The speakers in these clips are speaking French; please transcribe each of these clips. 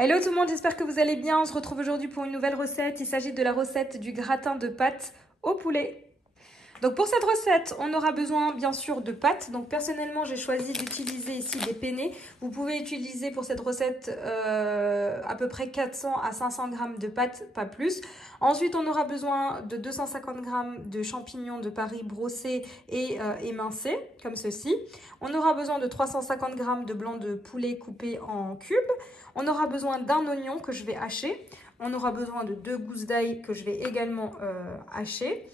Hello tout le monde, j'espère que vous allez bien. On se retrouve aujourd'hui pour une nouvelle recette. Il s'agit de la recette du gratin de pâtes au poulet. Donc pour cette recette, on aura besoin bien sûr de pâtes. Donc personnellement, j'ai choisi d'utiliser ici des penne. Vous pouvez utiliser pour cette recette à peu près 400 à 500 g de pâtes, pas plus. Ensuite, on aura besoin de 250 g de champignons de Paris brossés et émincés, comme ceci. On aura besoin de 350 g de blanc de poulet coupé en cubes. On aura besoin d'un oignon que je vais hacher. On aura besoin de 2 gousses d'ail que je vais également hacher.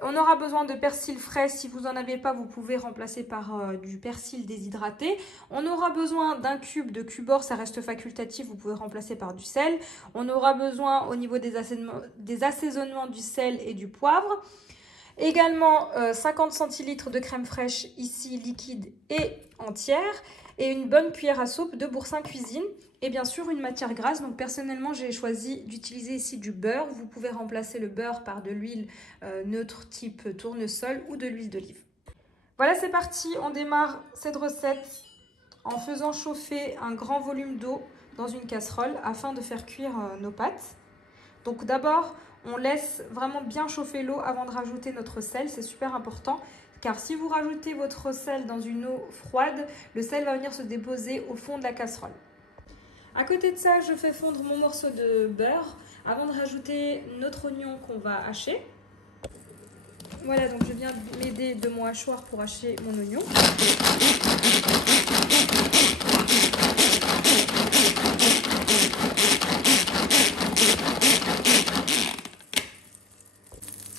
On aura besoin de persil frais. Si vous n'en avez pas, vous pouvez remplacer par du persil déshydraté. On aura besoin d'un cube de cubord, ça reste facultatif, vous pouvez remplacer par du sel. On aura besoin au niveau des assaisonnements du sel et du poivre. Également 50 centilitres de crème fraîche, ici liquide et entière. Et une bonne cuillère à soupe de boursin cuisine. Et bien sûr une matière grasse. Donc personnellement j'ai choisi d'utiliser ici du beurre. Vous pouvez remplacer le beurre par de l'huile neutre type tournesol ou de l'huile d'olive. Voilà, c'est parti. On démarre cette recette en faisant chauffer un grand volume d'eau dans une casserole afin de faire cuire nos pâtes. Donc d'abord on laisse vraiment bien chauffer l'eau avant de rajouter notre sel. C'est super important. Car si vous rajoutez votre sel dans une eau froide, le sel va venir se déposer au fond de la casserole. À côté de ça, je fais fondre mon morceau de beurre avant de rajouter notre oignon qu'on va hacher. Voilà, donc je viens m'aider de mon hachoir pour hacher mon oignon.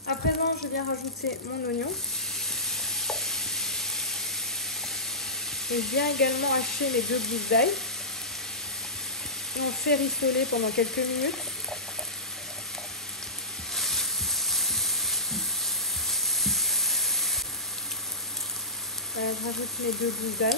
À présent, je viens rajouter mon oignon. Et je viens également hacher mes 2 gousses d'ail. On fait rissoler pendant quelques minutes. Voilà, je rajoute mes 2 gousses d'ail.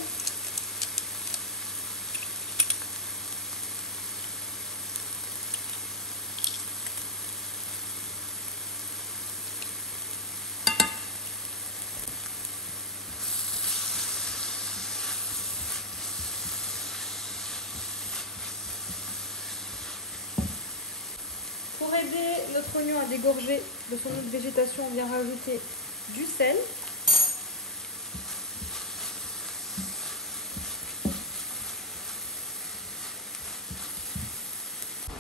Pour aider notre oignon à dégorger de son eau de végétation, on vient rajouter du sel.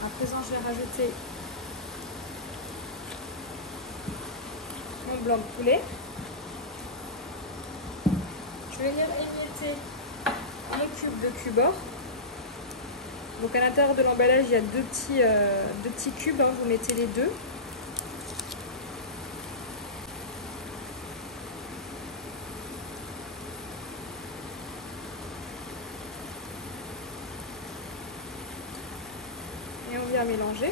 À présent, je vais rajouter mon blanc de poulet. Je vais venir émietter mon cube de cubord. Donc à l'intérieur de l'emballage, il y a deux petits cubes, hein, vous mettez les deux. Et on vient mélanger.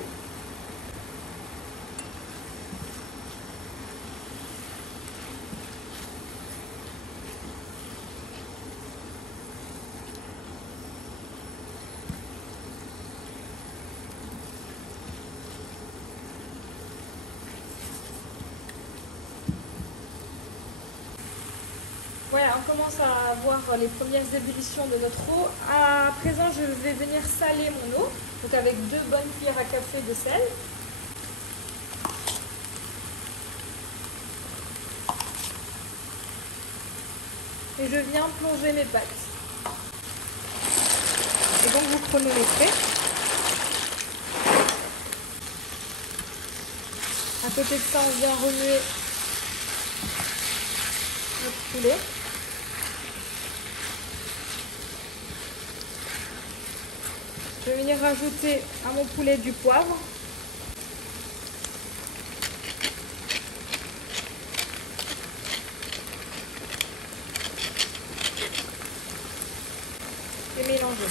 Voilà, on commence à voir les premières ébullitions de notre eau. À présent, je vais venir saler mon eau, donc avec 2 bonnes cuillères à café de sel. Et je viens plonger mes pâtes. Et donc vous chronométrez. À côté de ça, on vient remuer notre poulet. Je vais venir rajouter à mon poulet du poivre. Et mélanger.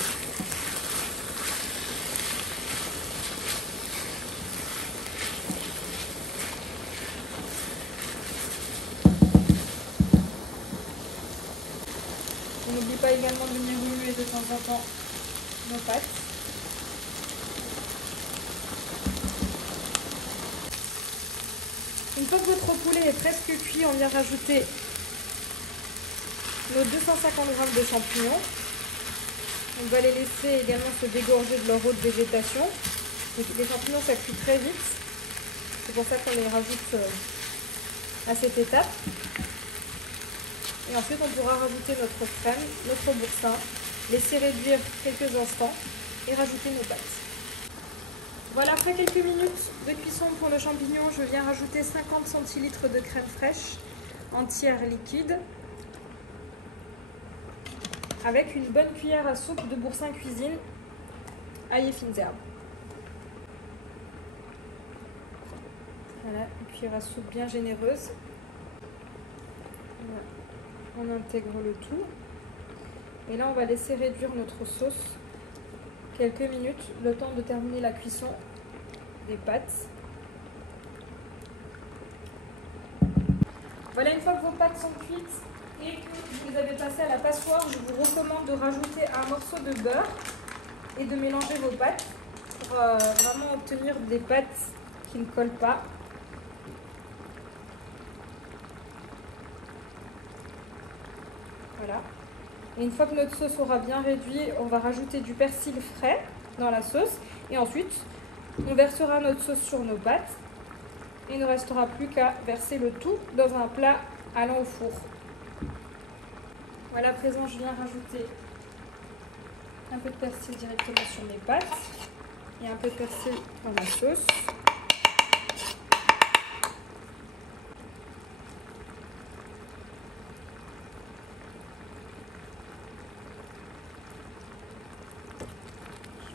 On n'oublie pas également de venir remuer de temps en temps nos pâtes. Une fois que votre poulet est presque cuit, on vient rajouter nos 250 g de champignons. On va les laisser également se dégorger de leur eau de végétation. Donc, les champignons, ça cuit très vite. C'est pour ça qu'on les rajoute à cette étape. Et ensuite, on pourra rajouter notre crème, notre boursin, laisser réduire quelques instants et rajouter nos pâtes. Voilà, après quelques minutes de cuisson pour le champignon, je viens rajouter 50 centilitres de crème fraîche entière liquide avec une bonne cuillère à soupe de boursin cuisine, ail et fines herbes. Voilà, une cuillère à soupe bien généreuse. Voilà. On intègre le tout. Et là, on va laisser réduire notre sauce quelques minutes, le temps de terminer la cuisson des pâtes. Voilà, une fois que vos pâtes sont cuites et que vous les avez passées à la passoire, je vous recommande de rajouter un morceau de beurre et de mélanger vos pâtes pour vraiment obtenir des pâtes qui ne collent pas. Voilà. Et une fois que notre sauce aura bien réduit, on va rajouter du persil frais dans la sauce. Et ensuite, on versera notre sauce sur nos pâtes. Et il ne restera plus qu'à verser le tout dans un plat allant au four. Voilà, à présent, je viens rajouter un peu de persil directement sur mes pâtes. Et un peu de persil dans la sauce.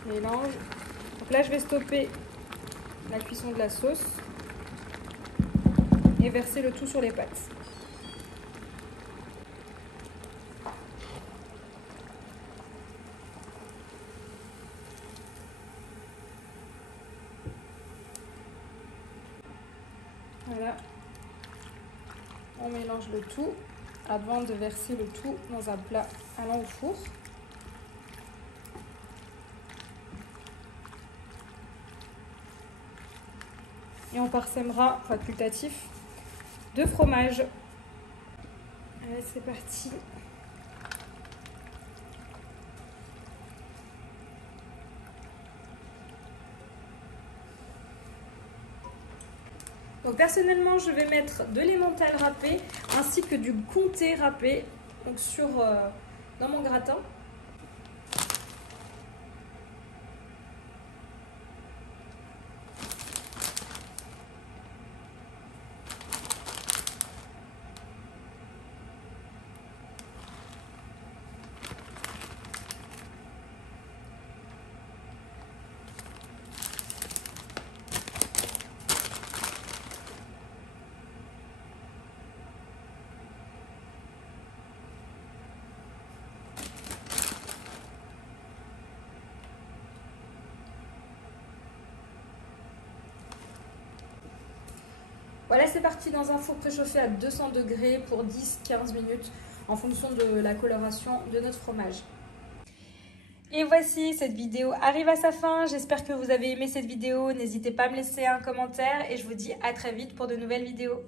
Mélange. Donc là, je vais stopper la cuisson de la sauce et verser le tout sur les pâtes. Voilà. On mélange le tout avant de verser le tout dans un plat allant au four. Et on parsemera, facultatif, de fromage. Allez, c'est parti. Donc personnellement, je vais mettre de l'emmental râpé ainsi que du comté râpé donc dans mon gratin. Voilà, c'est parti dans un four préchauffé à 200 degrés pour 10-15 minutes en fonction de la coloration de notre fromage. Et voici, cette vidéo arrive à sa fin. J'espère que vous avez aimé cette vidéo. N'hésitez pas à me laisser un commentaire et je vous dis à très vite pour de nouvelles vidéos.